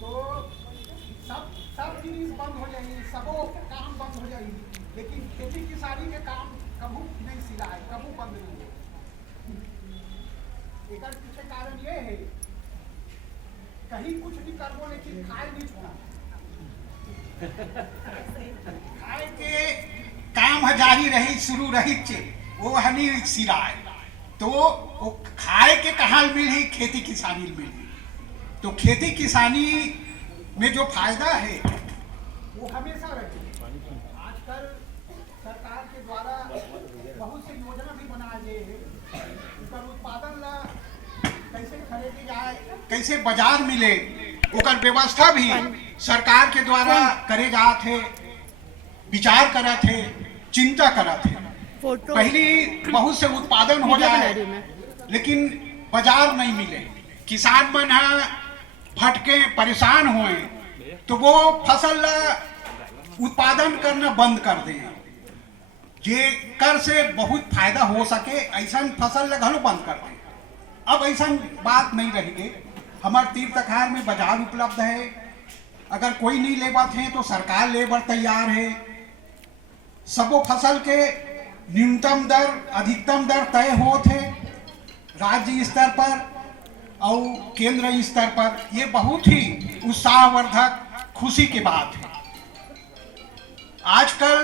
तो सब चीज बंद हो जाएगी, सबो काम बंद हो जाएगी, लेकिन खेती किसानी के काम कभी नहीं सिराए, कभी बंद नहीं हो। एकर पीछे कारण ये है कहीं कुछ भी करबो लेकिन खाए नहीं छोड़ा खाए के काम जारी रही शुरू रही वो हनी सिराय तो वो खाए के कहाँ मिली खेती किसानी मिली तो खेती किसानी में जो फायदा है वो हमेशा रहे। आजकल सरकार के द्वारा बहुत सी योजना भी बनाए गए हैं उनका उत्पादन ला कैसे खरीदी जाए कैसे बाजार मिले उनका व्यवस्था भी सरकार के द्वारा करे जात है विचार करा थे चिंता करा थे। पहली बहुत से उत्पादन हो जाए लेकिन बाजार नहीं मिले किसान मन भटके परेशान हुए तो वो फसल उत्पादन करना बंद कर दे जे कर से बहुत फायदा हो सके ऐसा फसल घलो बंद कर दे। अब ऐसा बात नहीं रहेगी। हमारे तीर्थ अखाड़ में बाजार उपलब्ध है अगर कोई नहीं लेबा थे तो सरकार लेबर तैयार है। सबो फसल के न्यूनतम दर अधिकतम दर तय होते राज्य स्तर पर और केंद्र स्तर पर। ये बहुत ही उत्साहवर्धक खुशी की बात है। आजकल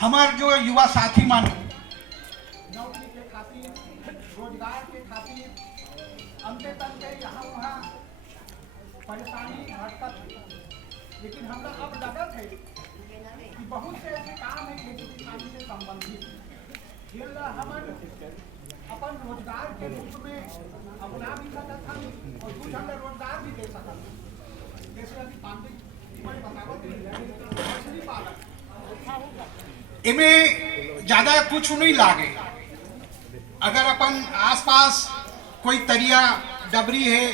हमारे जो युवा साथी मन नौकरी के खातिर रोजगार के खातिर अंते तक यहाँ वहाँ परेशानी भटकत है लेकिन हमरा अब लगत है कि बहुत से ऐसे काम है खेती किसानी से संबंधित जिनला हमन अपन रोजगार के रूप में अपना भी सकत हम और कुछ हम रोजगार भी दे सकत। जैसे अभी पांडे बतावत मछली पालन इमें ज्यादा कुछ नहीं लागे। अगर अपन आसपास कोई तरिया डबरी है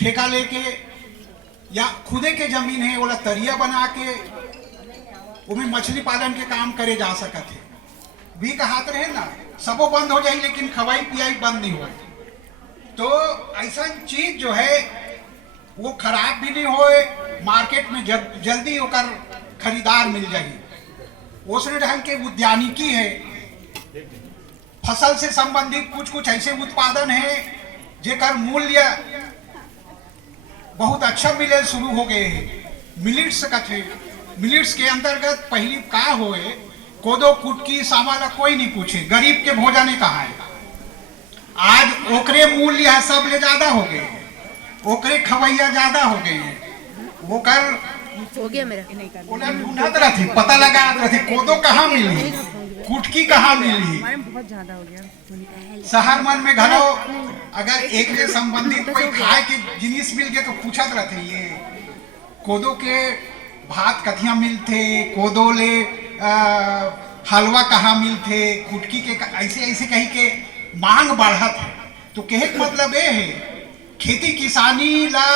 ठेका लेके या खुदे के जमीन है वो तरिया बना के उमें मछली पालन के काम करे जा सकत है। भी कहात रहे ना सबो बंद हो जाए लेकिन खवाई पियाई बंद नहीं हो तो ऐसा चीज जो है वो खराब भी नहीं होए मार्केट में जल्दी होकर खरीदार मिल जाए। उसने ढंग के उद्यानिकी है फसल से संबंधित कुछ कुछ ऐसे उत्पादन है जेकर मूल्य बहुत अच्छा मिले शुरू हो गए हैं। मिलिट्स कथे मिलिट्स के अंतर्गत पहली का होए कोदो कुटकी सामाला कोई नहीं पूछे गरीब के भोजन ने कहा है। आज ओकरे मूल्य सब ले ज्यादा हो गए ओकरे खवैया ज्यादा हो गए हैं वो कर हो गया मेरा ढूंढत रहती पता लगा रहती कोदो कहाँ मिली कुटकी कहाँ मिली। बहुत ज्यादा हो गया शहर मन में घरो अगर एक से संबंधित कोई खाए के जिनिस मिल गए तो पूछत रहते ये कोदो के भात कथिया मिलते कोदो ले हलवा कहाँ मिलते कुटकी के ऐसे ऐसे कहीं के मांग बढ़त है। तो कहे मतलब ये है खेती किसानी ला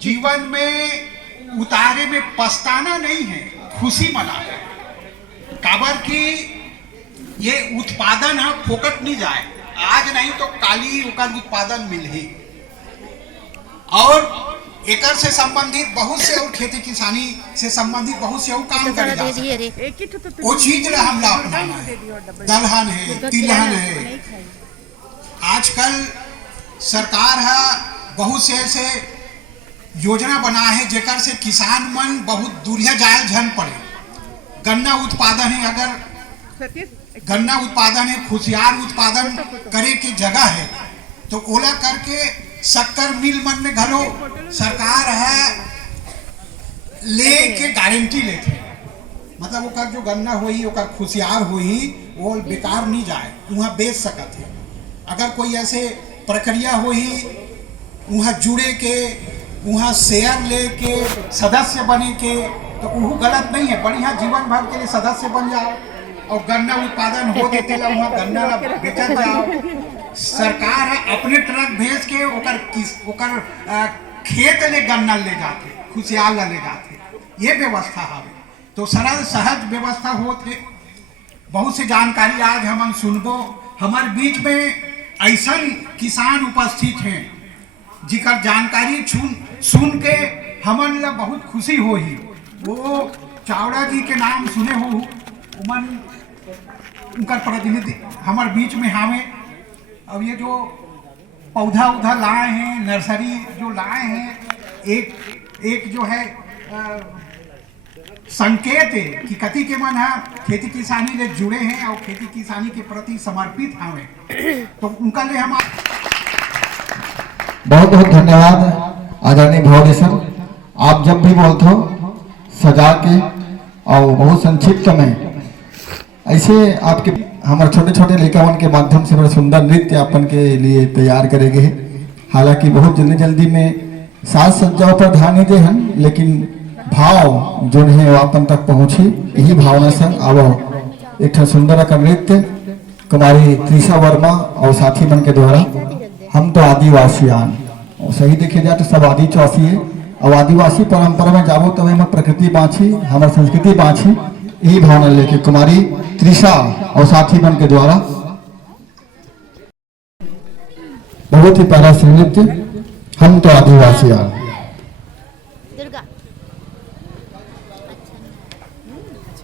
जीवन में उतारे में पछताना नहीं है खुशी मना है। काबर की ये उत्पादन है फोकट नहीं जाए आज नहीं तो काली उकर उत्पादन मिल ही और एकर से संबंधित बहुत से और खेती किसानी से संबंधित बहुत से और काम करे जा सकते वो चीज ला हमला अपनाना है। दलहन है तिलहन है आजकल सरकार है बहुत से ऐसे योजना बना है जेकर से किसान मन बहुत दूरिया जायल झन पड़े। गन्ना उत्पादन है अगर गन्ना उत्पादन है खुशियार उत्पादन करे की जगह है तो ओला करके शक्कर मिल मन में घलो सरकार है ले के गारंटी लेते मतलब वो जो गन्ना हुई ओकर खुशियार हुई वो बेकार नहीं जाए वहाँ बेच सकते है। अगर कोई ऐसे प्रक्रिया हुई वहाँ जुड़े के वहाँ शेयर लेके सदस्य बने के तो वो गलत नहीं है। बढ़िया जीवन भर के लिए सदस्य बन जाओ और गन्ना उत्पादन हो देते ला वहाँ गन्ना ला बेचल जाओ। सरकार अपने ट्रक भेज के ओकर खेत ले गन्ना ले जाते खुशियार ले जाते ये व्यवस्था है। तो सरल सहज व्यवस्था होते बहुत सी जानकारी आज हम सुनबो। हमारे बीच में ऐसा किसान उपस्थित हैं जिकर जानकारी सुन के हमन ला बहुत खुशी हो ही। वो चावड़ा जी के नाम सुने हो उमन उनका प्रतिनिधि हमारे बीच में हमें अब ये जो पौधा उधा लाए हैं, नर्सरी जो लाए हैं, एक जो है संकेत है कि कति के मन है खेती किसानी ले जुड़े हैं और खेती किसानी के प्रति समर्पित हमें, तो उनका लिए हम बहुत बहुत धन्यवाद आदरणीय भौजी सर। आप जब भी बोलते हो सजा के और बहुत संक्षिप्त में ऐसे आपके हमारे छोटे छोटे लेखावन के माध्यम से बड़ा सुंदर नृत्य अपन के लिए तैयार करेंगे। हालांकि बहुत जल्दी जल्दी में साज सज्जाओं पर ध्यान नहीं दे हैं, लेकिन भाव जो है वो अपन तक पहुंची, यही भावना संग अब एक सुंदर का नृत्य कुमारी त्रिशा वर्मा और साथी मन के द्वारा हम तो आदिवासियान, और सही देखे जाए तो सब आदिवासी है। और आदिवासी परंपरा में जाबो तब हम प्रकृति बाँची, हमारी संस्कृति बाँची, यही भावना लेके कुमारी त्रिशा और साथी मन के द्वारा बहुत ही प्यारा नृत्य हम तो आदिवासियान। दुर्गा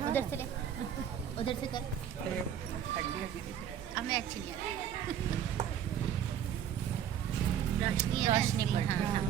उधर से ले, उधर से कर, अब मैं अच्छी नहीं आ रही। रोशनी पड़ती है। हाँ।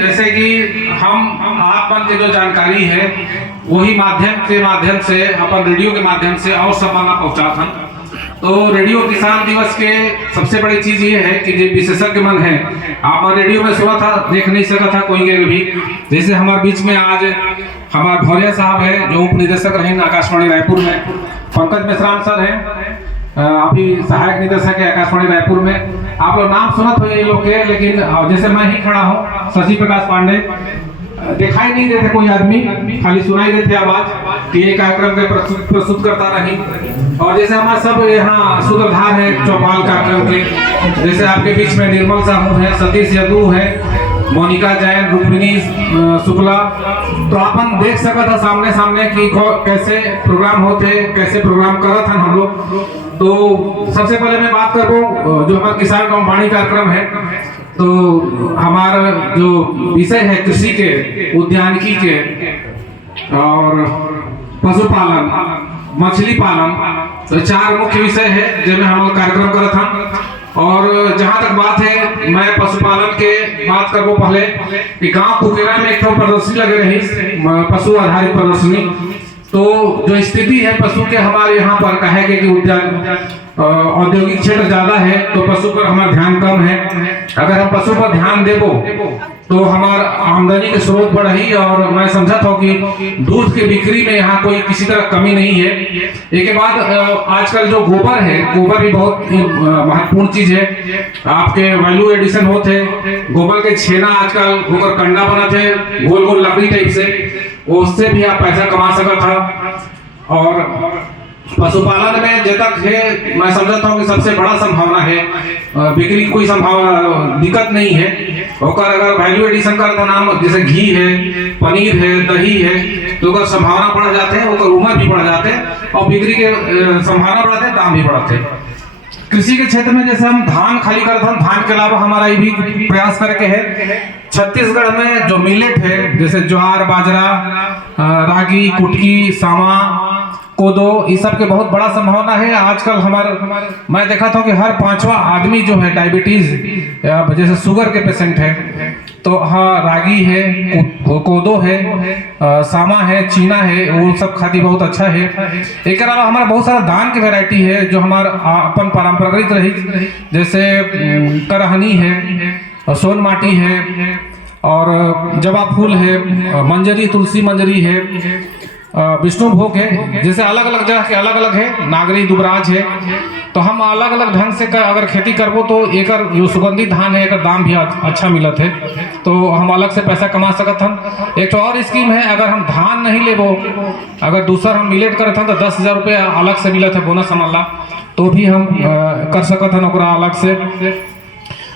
जैसे कि हम आप मन की जो जानकारी है वही माध्यम से अपन रेडियो के माध्यम से और सब माना पहुँचा था। तो रेडियो किसान दिवस के सबसे बड़ी चीज ये है कि जो विशेषज्ञ मन है, आप रेडियो में सुना था, देख नहीं सका था कोई के भी। जैसे हमारे बीच में आज हमारे भौरिया साहब है जो उप निदेशक रहे आकाशवाणी रायपुर में, पंकज मेश्राम सर हैं अभी सहायक निदेशक है आकाशवाणी रायपुर में। आप लोग नाम सुनत हो ये लोग के, लेकिन जैसे मैं ही खड़ा हूँ शशि प्रकाश पांडे, दिखाई नहीं देते कोई आदमी, खाली सुनाई देते आवाज कि ये कार्यक्रम के प्रस्तुत करता रही। और जैसे हमारे सब यहाँ सूत्रधार है चौपाल कार्यक्रम के, जैसे आपके बीच में निर्मल साहू है, सतीश यदू है, मोनिका जैन, रुक्मिणी शुक्ला। तो अपन देख सका था सामने सामने कि कैसे प्रोग्राम होते, कैसे प्रोग्राम करत हैं हम लोग। तो सबसे पहले मैं बात करूँ जो हमारा किसान वाणी कार्यक्रम है, तो हमारा जो विषय है कृषि के, उद्यानिकी के और पशुपालन, मछली पालन, तो 4 मुख्य विषय है जिनमें हम लोग कार्यक्रम करत हैं। और जहाँ तक बात है, मैं पशुपालन के बात करबो पहले कि गांव कुकेरा में एक प्रदर्शनी लगे रही, पशु आधारित प्रदर्शनी। तो जो स्थिति है पशु के हमारे यहाँ पर कहे गए कि उद्यान औद्योगिक क्षेत्र ज्यादा है तो पशु पर हमारा ध्यान कम है। अगर हम पशु पर ध्यान देबो तो हमारा आमदनी के स्रोत बढ़ी, और मैं समझता हूँ कि दूध की बिक्री में यहाँ कोई किसी तरह कमी नहीं है। एक के बाद आजकल जो गोबर है, गोबर भी बहुत महत्वपूर्ण चीज है। आपके वैल्यू एडिशन होते, गोबर के छेना आजकल गोबर कंडा बना थे गोल गोल लकड़ी टाइप से, उससे भी आप पैसा कमा सकता था। और पशुपालन में जब तक है मैं समझता हूँ कि सबसे बड़ा संभावना है, बिक्री की कोई संभावना दिक्कत नहीं है। और अगर वैल्यू एडिशन का नाम जैसे घी है, पनीर है, दही है, तो अगर संभावना बढ़ जाते हैं, वो उम्र भी बढ़ जाते हैं और बिक्री के संभावना बढ़ाते हैं, दाम भी बढ़ाते हैं। कृषि के क्षेत्र में जैसे हम धान खाली करते हैं, धान के अलावा हमारा ये भी प्रयास करके है छत्तीसगढ़ में जो मिलेट है, जैसे ज्वार, बाजरा, रागी, कुटकी, सावा, कोदो, इस सब के बहुत बड़ा संभावना है। आजकल मैं देखा था कि हर 5वां आदमी जो है डायबिटीज जैसे शुगर के पेशेंट है, तो हाँ रागी है, कोदो है, सामा है, चीना है, वो सब खाती बहुत अच्छा है। एक अलावा हमारा बहुत सारा धान की वैरायटी है जो हमारा अपन परंपरागत रही, जैसे करहनी है, सोन माटी है, और जवा फूल है, मंजरी, तुलसी मंजरी है, विष्णु भोग है। जैसे अलग अलग जगह के अलग अलग है, नागरी, दुबराज है। तो हम अलग अलग ढंग से अगर खेती करबो तो एक जो सुगंधित धान है, एक दाम भी अच्छा मिलत है, तो हम अलग से पैसा कमा सकत हम। एक तो और स्कीम है, अगर हम धान नहीं लेबो, अगर दूसरा हम मिलेट करत हम तो 10,000 रुपया अलग से मिलत है बोनस हमला, तो भी हम कर सकत हैं ओकरा अलग से।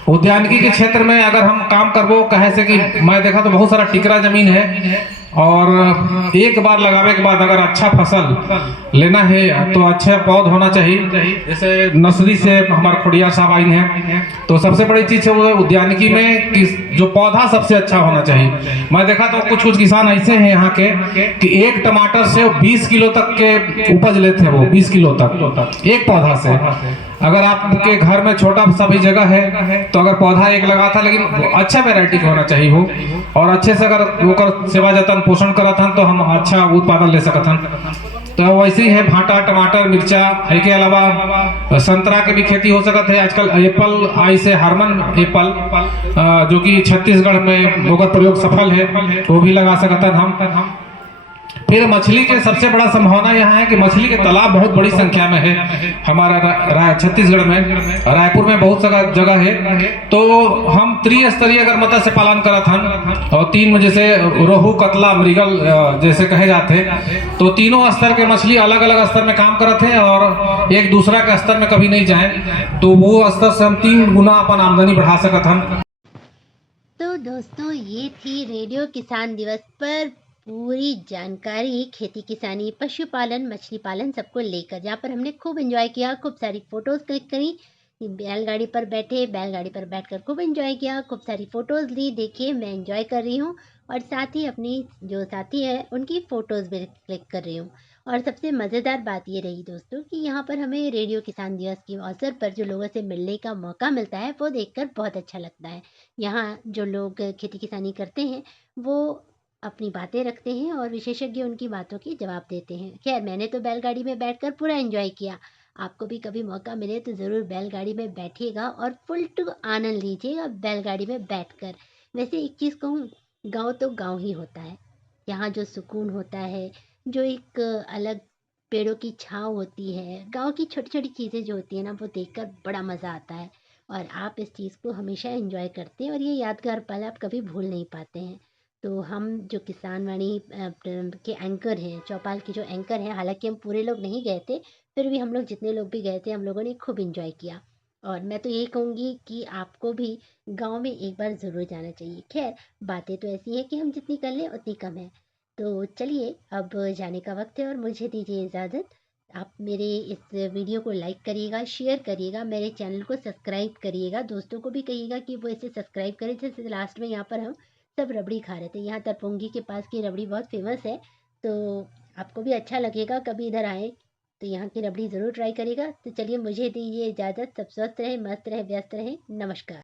उद्यानिकी के क्षेत्र में अगर हम काम करबो, कहे से कि मैं देखा तो बहुत सारा टिकरा जमीन है, और एक बार लगावे के बाद अगर अच्छा फसल लेना है तो अच्छा पौध होना चाहिए। जैसे नर्सरी से हमारे खोडिया साहब आई हैं, तो सबसे बड़ी चीज है वो उद्यानिकी में कि जो पौधा सबसे अच्छा होना चाहिए। मैं देखा तो कुछ किसान ऐसे हैं यहाँ के कि एक टमाटर से 20 किलो तक के उपज लेते हैं, वो 20 किलो तक एक पौधा से। अगर आपके घर में छोटा सा भी जगह है तो अगर पौधा एक लगा था, लेकिन अच्छा वैरायटी का होना चाहिए वो, और अच्छे से अगर वो सेवा जतन पोषण करत हन तो हम अच्छा उत्पादन ले सकत हन। तो वैसे ही है भाटा, टमाटर, मिर्चा, के अलावा संतरा के भी खेती हो सकत है। आजकल एप्पल आई से हारमन एप्पल जो कि छत्तीसगढ़ में ओकर प्रयोग सफल है, वो भी लगा सकत हन हम। फिर मछली के सबसे बड़ा संभावना यहाँ है कि मछली के तालाब बहुत बड़ी संख्या में है हमारा छत्तीसगढ़ में, रायपुर में बहुत सारा जगह है। तो हम त्रिस्तरीय अगर मत्स्य पालन करत हन, और 3 में जैसे रोहू, कतला, मृगल जैसे कहे जाते हैं, तो तीनों स्तर के मछली अलग अलग स्तर में काम करते हैं और एक दूसरा के स्तर में कभी नहीं जाए, तो वो स्तर से हम 3 गुना अपन आमदनी बढ़ा सकत हन। तो दोस्तों ये थी रेडियो किसान दिवस पर पूरी जानकारी, खेती किसानी, पशुपालन, मछली पालन सबको लेकर, जहाँ पर हमने खूब एंजॉय किया, खूब सारी फोटोज़ क्लिक करी, बैलगाड़ी पर बैठे, बैलगाड़ी पर बैठकर खूब एंजॉय किया, खूब सारी फोटोज़ ली। देखिए मैं एंजॉय कर रही हूँ और साथ ही अपनी जो साथी है उनकी फ़ोटोज़ भी क्लिक कर रही हूँ। और सबसे मज़ेदार बात ये रही दोस्तों कि यहाँ पर हमें रेडियो किसान दिवस के अवसर पर जो लोगों से मिलने का मौका मिलता है वो देखकर बहुत अच्छा लगता है। यहाँ जो लोग खेती किसानी करते हैं वो अपनी बातें रखते हैं और विशेषज्ञ उनकी बातों के जवाब देते हैं। खैर मैंने तो बैलगाड़ी में बैठकर पूरा एंजॉय किया। आपको भी कभी मौका मिले तो ज़रूर बैलगाड़ी में बैठिएगा और फुल टू आनंद लीजिएगा बैलगाड़ी में बैठकर। वैसे एक चीज़ कहूँ, गाँव तो गाँव ही होता है। यहाँ जो सुकून होता है, जो एक अलग पेड़ों की छाँव होती है, गाँव की छोटी-छोटी चीज़ें जो होती हैं ना वो देखकर बड़ा मज़ा आता है। और आप इस चीज़ को हमेशा एंजॉय करते हैं और ये यादगार पल आप कभी भूल नहीं पाते हैं। तो हम जो किसान वाणी के एंकर हैं, चौपाल के जो एंकर हैं, हालाँकि हम पूरे लोग नहीं गए थे, फिर भी हम लोग जितने लोग भी गए थे हम लोगों ने खूब एंजॉय किया। और मैं तो यही कहूँगी कि आपको भी गाँव में एक बार ज़रूर जाना चाहिए। खैर बातें तो ऐसी हैं कि हम जितनी कर लें उतनी कम है। तो चलिए अब जाने का वक्त है और मुझे दीजिए इजाज़त। आप मेरे इस वीडियो को लाइक करिएगा, शेयर करिएगा, मेरे चैनल को सब्सक्राइब करिएगा, दोस्तों को भी कहिएगा कि वो इसे सब्सक्राइब करें। जैसे लास्ट में यहाँ पर हम सब रबड़ी खा रहे थे, यहाँ तरपुंगी के पास की रबड़ी बहुत फेमस है। तो आपको भी अच्छा लगेगा, कभी इधर आएँ तो यहाँ की रबड़ी ज़रूर ट्राई करिएगा। तो चलिए मुझे दीजिए इजाज़त। सब स्वस्थ रहें, मस्त रहें, व्यस्त रहें। नमस्कार।